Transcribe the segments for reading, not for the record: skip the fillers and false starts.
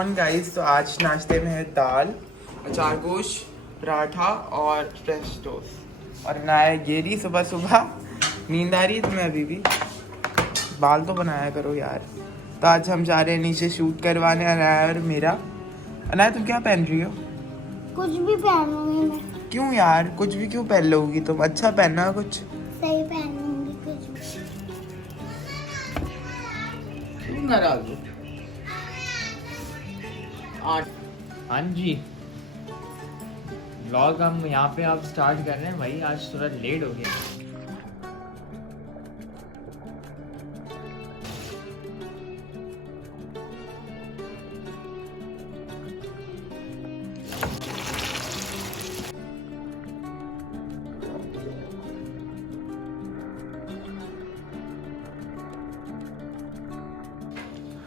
On guys. तो आज नाश्ते में है दाल, अचार गोश, पराठा और फ्रेश टोस्ट। और बनाया गेरी सुबह सुबह। नींद आ रही है तुम्हें अभी भी? बाल तो बनाया करो यार। तो आज हम जा रहे हैं नीचे शूट करवाने। अनाया और मेरा। अनाया तुम क्या पहन रही हो? कुछ भी पहनूंगी मैं। क्यों यार? कुछ भी क्यों पहन लोगी तुम? अच्छा पहनना कुछ। सही पहनूंगी कुछ भी। तुम नाराज हो? हाँ जी, व्लॉग हम यहाँ पे आप स्टार्ट कर रहे हैं भाई। आज थोड़ा लेट हो गया।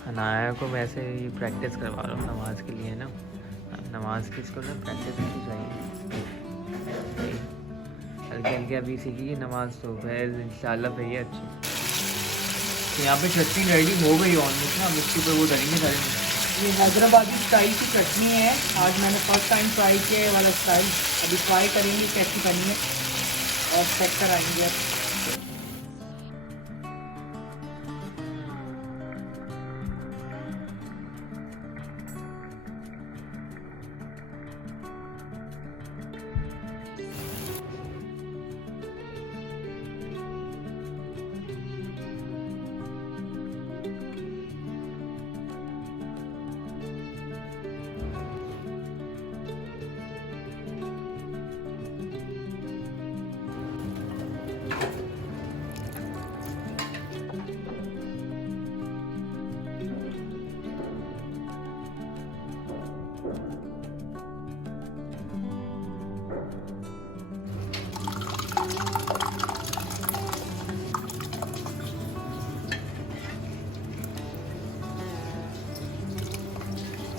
अनाया को वैसे ही प्रैक्टिस करवा रहा हूँ नमाज के लिए ना। नमाज की इसको ना प्रैक्टिस होनी चाहिए। हल्के हल्के अभी सीखी नमाज तो फिर इंशाल्लाह फिर ये अच्छी। तो यहाँ पे चटनी रेडी हो गई ऑलमोस्ट ना। अब इसके ऊपर वो डालेंगे सारे। ये हैदराबादी स्टाइल की चटनी है। आज मैंने फर्स्ट टाइम ट्राई किया है वाला स्टाइल। अभी ट्राई करेंगे कैसी बनी है और चेक कराएंगे अब।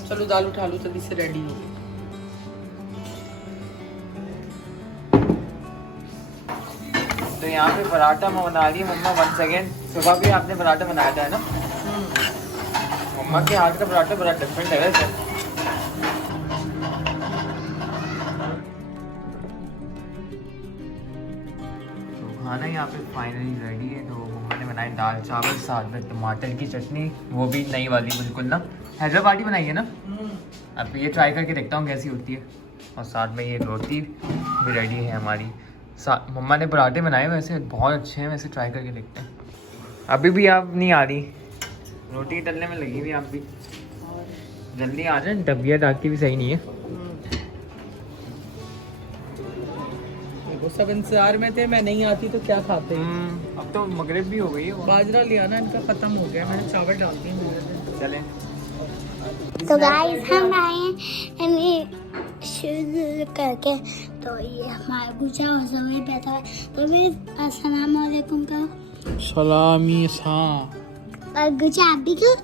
चलो दाल उठा लो, जल्दी से रेडी हो गई। तो यहाँ पे पराठा मैं बना रही है मम्मा। 1 सेकेंड। सुबह भी आपने पराठा बनाया था है ना? मम्मा के हाथ का पराठा बड़ा डिफरेंट है वैसे। तो खाना यहाँ पे फाइनली रेडी है। तो मम्मा ने बनाई दाल चावल, साथ में टमाटर की चटनी, वो भी नई वाली बिल्कुल ना, हैदराबादी बनाई है ना। अब ये ट्राई करके देखता हूँ कैसी होती है। और साथ में ये रोटी भी रेडी है हमारी। मम्मा ने पराठे बनाए वैसे बहुत अच्छे हैं। वैसे ट्राई करके देखते हैं। अभी भी आप नहीं आ रही, रोटी तलने में लगी हुई आप भी। जल्दी आ जाए, तबीयत आपकी भी सही नहीं है। वो सब इंतजार में थे, मैं नहीं आती तो क्या खाते। अब तो मगरिब भी हो गई है। बाजरा लिया ना, इनका खत्म हो गया। मैंने चावल डाल दिए। चलें। तो गाइस हम आए हैं शुरू करके। तो ये हमारा गुजा और जमीन बैठा है। तो फिर अस्सलाम वालेकुम का सलामी सा और गुजा आप भी क्यों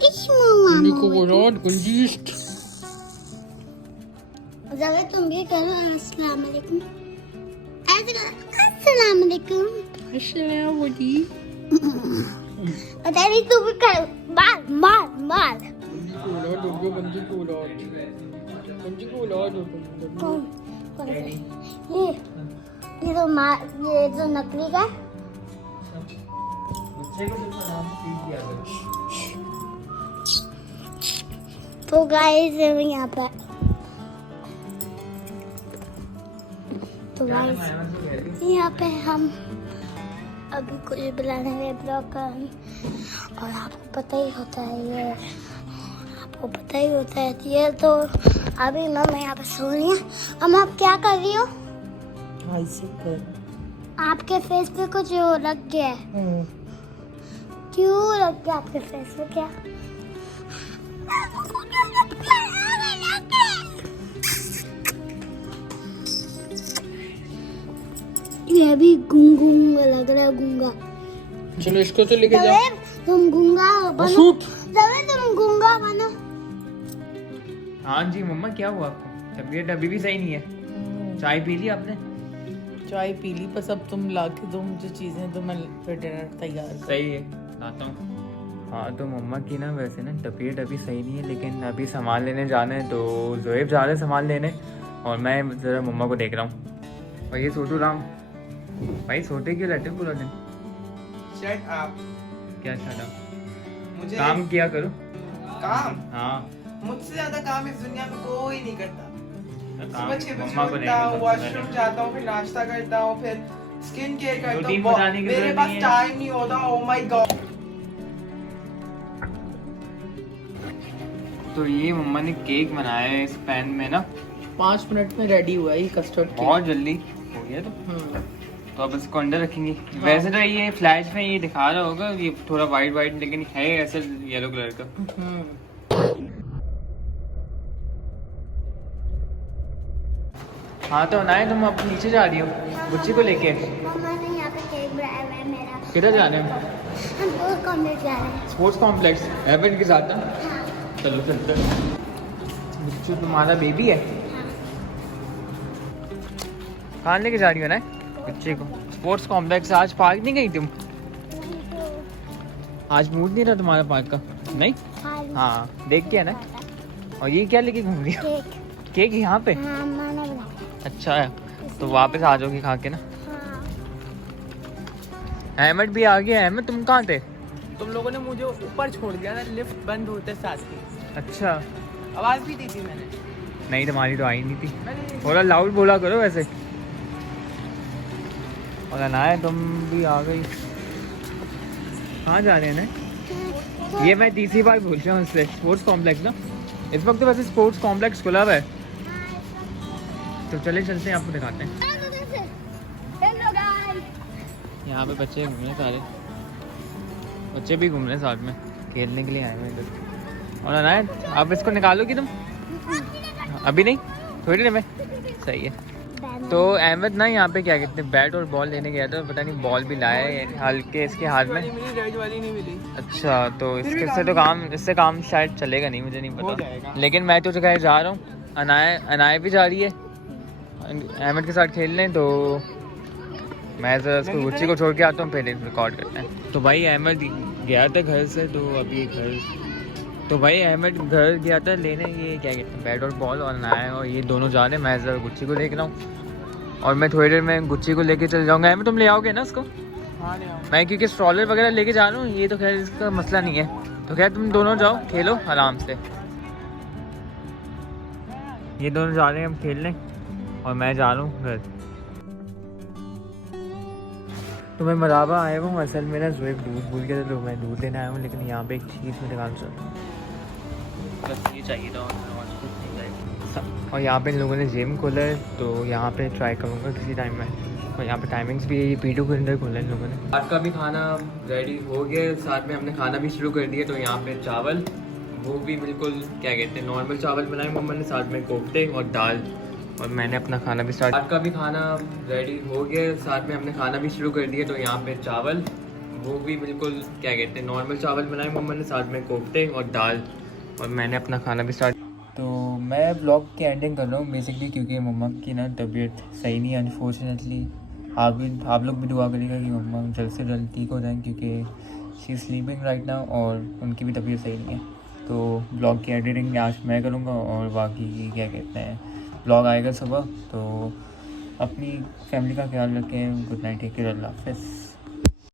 गुंजिस्ट। जमीन तुम भी करो अस्सलाम वालेकुम। ऐसे करो अस्सलाम वालेकुम। और तेरी तू भी कर। मार मार मार। कौन कौन ये तो मार, ये जो नकली का। तो गाइस यहाँ पे यहाँ पे हम अभी कुछ बुलाने गए ब्लॉग का। और आपको पता ही होता है ये, आपको पता ही होता है ये। तो अभी मम्मा यहाँ पे सो रही है। अब आप क्या कर रही हो? आपके फेस पे कुछ लग गया है। क्यों लग गया आपके फेस पे? क्या ये भी गूंगा लग रहा है। गूंगा। चलो इसको तो लेके जाओ। तुम गूंगा बनो। तुम गूंगा बनो। हाँ जी मम्मा, क्या हुआ आपको? तबीयत अभी भी सही नहीं है? चाय पी ली आपने? चाय पी ली, बस अब तुम ला के दो मुझे चीजें तो मैं फिर डिनर तैयार कर। सही है, लाता हूँ। हाँ तो मम्मा की ना वैसे ना तबीयत अभी सही नहीं है, लेकिन अभी सामान लेने जाना है, तो जोएब जा रहा है सामान लेने और मैं ज़रा मम्मा को देख रहा हूँ। और ये सोटू राम भाई सोते क्यों रहते हो पूरा दिन? Shut up. क्या छाड़ा? मुझे काम किया करो। काम? हाँ मुझसे ज्यादा काम इस दुनिया में कोई नहीं करता। काम सुबह 6 बजे मम्मा को उठता हूँ, नहीं वॉशरूम जाता हूँ, फिर नाश्ता करता हूँ, फिर स्किन केयर करता रूटीन हूँ। बताने की मेरे जरूरत पास नहीं है। टाइम नहीं होता। Oh my God. तो ये मम्मा ने केक बनाया है इस पैन में ना, 5 मिनट में रेडी हुआ है ये कस्टर्ड केक। बहुत जल्दी हो गया। तो अब इसको अंदर रखेंगे। वैसे तो ये फ्लैश में ये दिखा रहा होगा ये थोड़ा वाइट वाइट, लेकिन है ऐसे येलो कलर का। हाँ तो अनाया तुम अब नीचे जा रही हो बुच्ची को लेके? मम्मा ने यहाँ पे केक बनाया हुआ है मेरा। किधर जा रहे हो? हम बहुत कॉम्प्लेक्स जा रहे हैं। स्पोर्ट्स कॉम्प्लेक्स एवेंट के साथ ना? चलो चलते हैं। बुच्चू तुम्हारा बेबी है? कहाँ लेके जा रही हो ना बच्चे को? Sports complex. आज पार्क नहीं गई तुम? आज मूड नहीं रहा तुम्हारा पार्क का? नहीं? हाँ देख के है ना। और ये क्या लेके घूम रही हो? केक। केक यहाँ पे? हाँ मैंने बनाया। अच्छा है तो वापस आ जाओगी खा के ना। हाँ। अहमद भी आ गया। अहमद तुम कहाँ थे? तुम लोगों ने मुझे ऊपर छोड़ दिया ना, लिफ्ट बंद होते साथ ही। अच्छा आवाज भी दी थी मैंने। नहीं तुम्हारी तो आई नहीं थी। थोड़ा लाउड बोला करो वैसे। और अनाया तुम भी आ गई। कहाँ जा रहे हैं ना? ये मैं तीसरी बार पूछ रहा हूँ उससे। स्पोर्ट्स कॉम्प्लेक्स ना इस वक्त वैसे स्पोर्ट्स कॉम्प्लेक्स खुला हुआ है, तो चले चलते हैं आपको दिखाते हैं। Hello guys. यहाँ पे बच्चे घूम रहे सारे, बच्चे भी घूम रहे हैं साथ में, खेलने के लिए आए हुए हैं इधर। और अनाया आप इसको निकालोगी तुम? अभी नहीं, थोड़ी देर में। सही है। तो अहमद ना यहाँ पे क्या कहते हैं बैट और बॉल लेने गया था, पता नहीं बॉल भी लाया है हल्के इसके हाथ में। रेड वाली नहीं मिली। अच्छा तो इससे तो काम, इससे काम शायद चलेगा नहीं, मुझे नहीं पता। लेकिन मैं तो जगह जा रहा हूँ। अनाया भी जा रही है अहमद के साथ खेलने, तो मैं ज़रा उसको गुच्ची को छोड़ के आता हूँ, फिर रिकॉर्ड करते हैं। तो भाई अहमद गया था घर से, तो अभी अहमद घर गया था लेने ये क्या कहते हैं बैट और बॉल, और अनाया और ये दोनों जा रहे हैं। मैं ज़रा गुच्ची को देख रहा हूँ और मैं थोड़ी देर में गुच्ची को लेके चल जाऊँगा। अहमद तुम ले आओगे ना उसको? हाँ ले आओ। मैं क्योंकि स्ट्रॉलर वगैरह लेके जा रहा हूँ, ये तो खैर इसका मसला नहीं है। तो खैर तुम दोनों जाओ खेलो आराम से। ये दोनों जा रहे हैं हम खेलने और मैं जा रहा हूँ घर। तो मैं मराबा आया हूँ, असल में ना जोएब दूध भूल गया था, तो मैं दूध लेने आया हूँ। लेकिन यहाँ पे एक चीज़ में दुकान चल बस ये चाहिए था और कुछ नहीं चाहिए। और यहाँ पे इन लोगों ने जिम खोला है, तो यहाँ पे ट्राई करूँगा किसी टाइम में। और यहाँ पे टाइमिंग्स भी है, P2 के अंदर खोला है इन लोगों ने। रात का भी खाना रेडी हो गया, साथ में हमने खाना भी शुरू कर दिया। तो यहाँ पे चावल, वो भी बिल्कुल क्या कहते हैं नॉर्मल चावल बनाए मम्मा ने, साथ में कोफ्ते और दाल। और मैंने अपना खाना भी स्टार्ट। रात का भी खाना रेडी हो गया, साथ में हमने खाना भी शुरू कर दिया। तो यहाँ पे चावल, वो भी बिल्कुल क्या कहते हैं नॉर्मल चावल बनाए मम्मा ने, साथ में कोफ्ते और दाल। और मैंने अपना खाना भी स्टार्ट। तो मैं ब्लॉग की एंडिंग कर रहा हूँ बेसिकली, क्योंकि मम्मा की ना तबीयत सही नहीं है अनफॉर्चुनेटली। आप लोग भी दुआ करिएगा कि मम्मा जल्द से जल्द ठीक हो जाएँ, क्योंकि she is sleeping right now और उनकी भी तबीयत सही नहीं है। तो ब्लॉग की एडिटिंग आज मैं करूँगा और बाकी क्या कहते हैं ब्लॉग आएगा सुबह। तो अपनी फैमिली का ख्याल रखें। गुड नाइट, टेक केयर, अल्लाह हाफ़िज़।